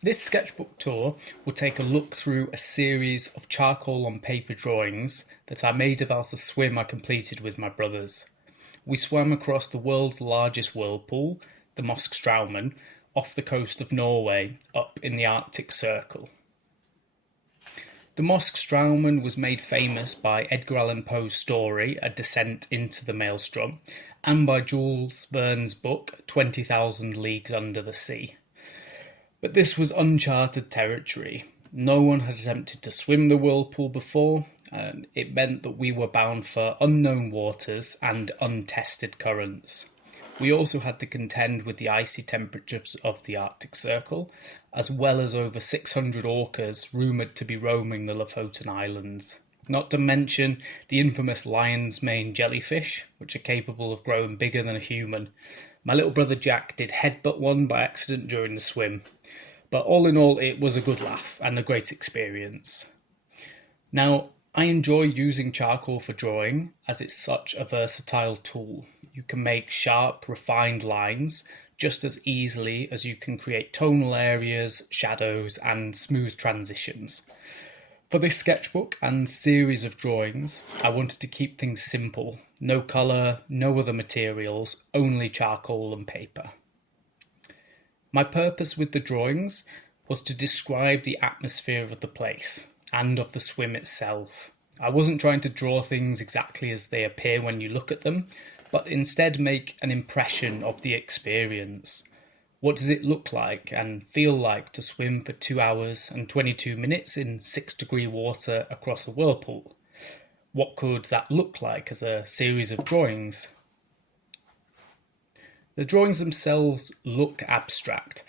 This sketchbook tour will take a look through a series of charcoal on paper drawings that I made about a swim I completed with my brothers. We swam across the world's largest whirlpool, the Moskstraumen, off the coast of Norway, up in the Arctic Circle. The Moskstraumen was made famous by Edgar Allan Poe's story, A Descent into the Maelstrom, and by Jules Verne's book, 20,000 Leagues Under the Sea. But this was uncharted territory. No one had attempted to swim the whirlpool before, and it meant that we were bound for unknown waters and untested currents. We also had to contend with the icy temperatures of the Arctic Circle, as well as over 600 orcas rumoured to be roaming the Lofoten Islands. Not to mention the infamous lion's mane jellyfish, which are capable of growing bigger than a human. My little brother Jack did headbutt one by accident during the swim. But all in all, it was a good laugh and a great experience. Now, I enjoy using charcoal for drawing as it's such a versatile tool. You can make sharp, refined lines just as easily as you can create tonal areas, shadows, and smooth transitions. For this sketchbook and series of drawings, I wanted to keep things simple. No colour, no other materials, only charcoal and paper. My purpose with the drawings was to describe the atmosphere of the place and of the swim itself. I wasn't trying to draw things exactly as they appear when you look at them, but instead make an impression of the experience. What does it look like and feel like to swim for 2 hours and 22 minutes in 6-degree water across a whirlpool? What could that look like as a series of drawings? The drawings themselves look abstract,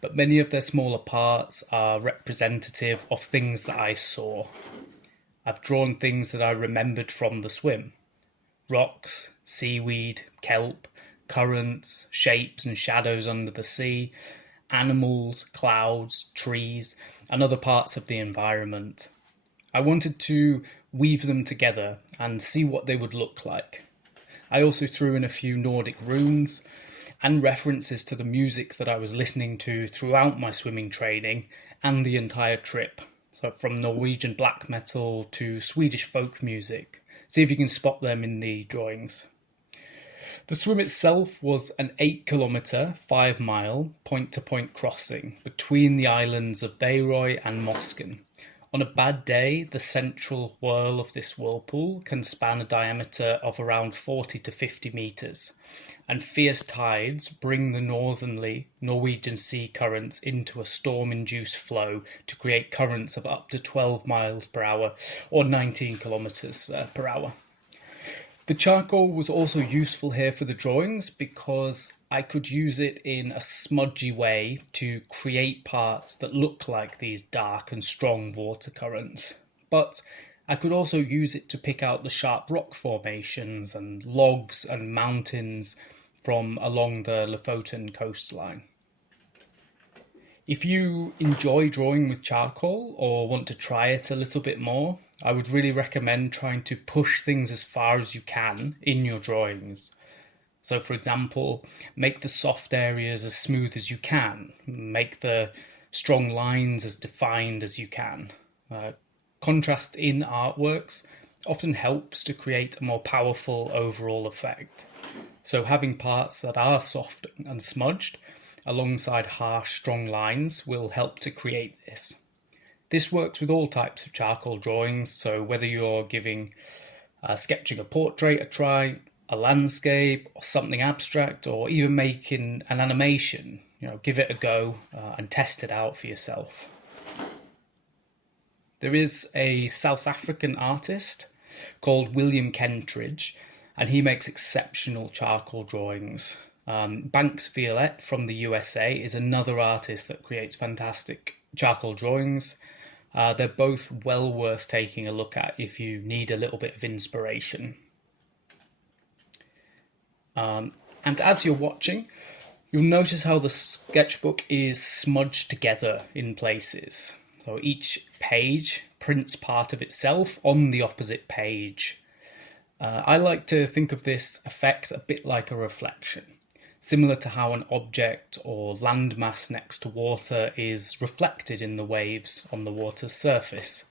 but many of their smaller parts are representative of things that I saw. I've drawn things that I remembered from the swim. Rocks, seaweed, kelp, currents, shapes and shadows under the sea, animals, clouds, trees, and other parts of the environment. I wanted to weave them together and see what they would look like. I also threw in a few Nordic runes and references to the music that I was listening to throughout my swimming training and the entire trip. So from Norwegian black metal to Swedish folk music. See if you can spot them in the drawings. The swim itself was an 8-kilometre, 5-mile, point-to-point crossing between the islands of Bayroy and Mosken. On a bad day, the central whirl of this whirlpool can span a diameter of around 40 to 50 metres, and fierce tides bring the northerly Norwegian sea currents into a storm-induced flow to create currents of up to 12 miles per hour or 19 kilometres per hour. The charcoal was also useful here for the drawings because I could use it in a smudgy way to create parts that look like these dark and strong water currents. But I could also use it to pick out the sharp rock formations and logs and mountains from along the Lofoten coastline. If you enjoy drawing with charcoal or want to try it a little bit more, I would really recommend trying to push things as far as you can in your drawings. So for example, make the soft areas as smooth as you can, make the strong lines as defined as you can. Contrast in artworks often helps to create a more powerful overall effect. So having parts that are soft and smudged alongside harsh, strong lines will help to create this. This works with all types of charcoal drawings, so whether you're sketching a portrait a try, a landscape, or something abstract, or even making an animation, give it a go and test it out for yourself. There is a South African artist called William Kentridge, and he makes exceptional charcoal drawings. Banks Violette from the USA is another artist that creates fantastic charcoal drawings. They're both well worth taking a look at if you need a little bit of inspiration. And as you're watching, you'll notice how the sketchbook is smudged together in places. So each page prints part of itself on the opposite page. I like to think of this effect a bit like a reflection. similar to how an object or landmass next to water is reflected in the waves on the water's surface.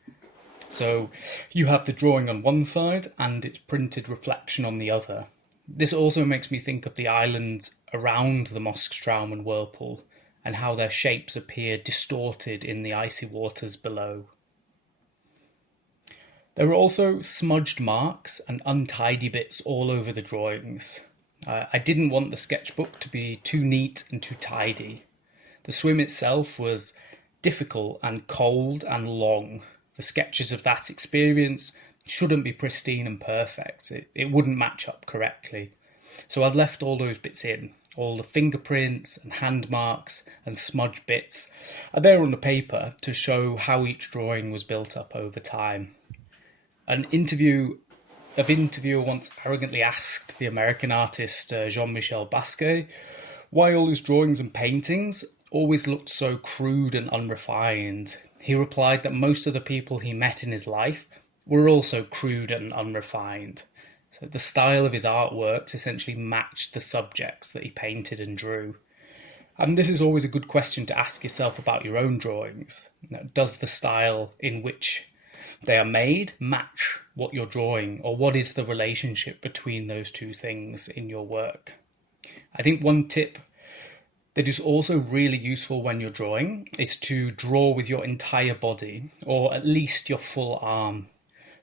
So you have the drawing on one side and its printed reflection on the other. This also makes me think of the islands around the Moskstraumen Whirlpool and how their shapes appear distorted in the icy waters below. There are also smudged marks and untidy bits all over the drawings. I didn't want the sketchbook to be too neat and too tidy. The swim itself was difficult and cold and long. The sketches of that experience shouldn't be pristine and perfect. It wouldn't match up correctly. So I've left all those bits in. All the fingerprints and hand marks and smudge bits are there on the paper to show how each drawing was built up over time. An interviewer once arrogantly asked the American artist Jean-Michel Basquiat why all his drawings and paintings always looked so crude and unrefined. He replied that most of the people he met in his life were also crude and unrefined. So the style of his artworks essentially matched the subjects that he painted and drew. And this is always a good question to ask yourself about your own drawings. Does the style in which they are made match what you're drawing, or what is the relationship between those two things in your work? I think one tip that is also really useful when you're drawing is to draw with your entire body, or at least your full arm.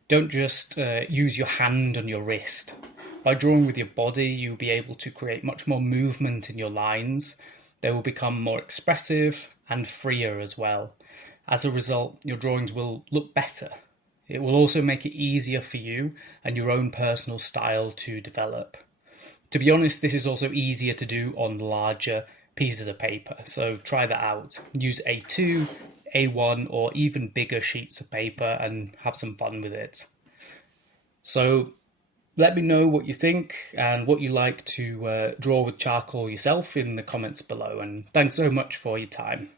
Don't just use your hand and your wrist. By drawing with your body, you'll be able to create much more movement in your lines. They will become more expressive and freer as well. As a result, your drawings will look better. It will also make it easier for you and your own personal style to develop. To be honest, this is also easier to do on larger pieces of paper, so try that out. Use A2, A1 or even bigger sheets of paper and have some fun with it. So let me know what you think and what you like to draw with charcoal yourself in the comments below, and thanks so much for your time.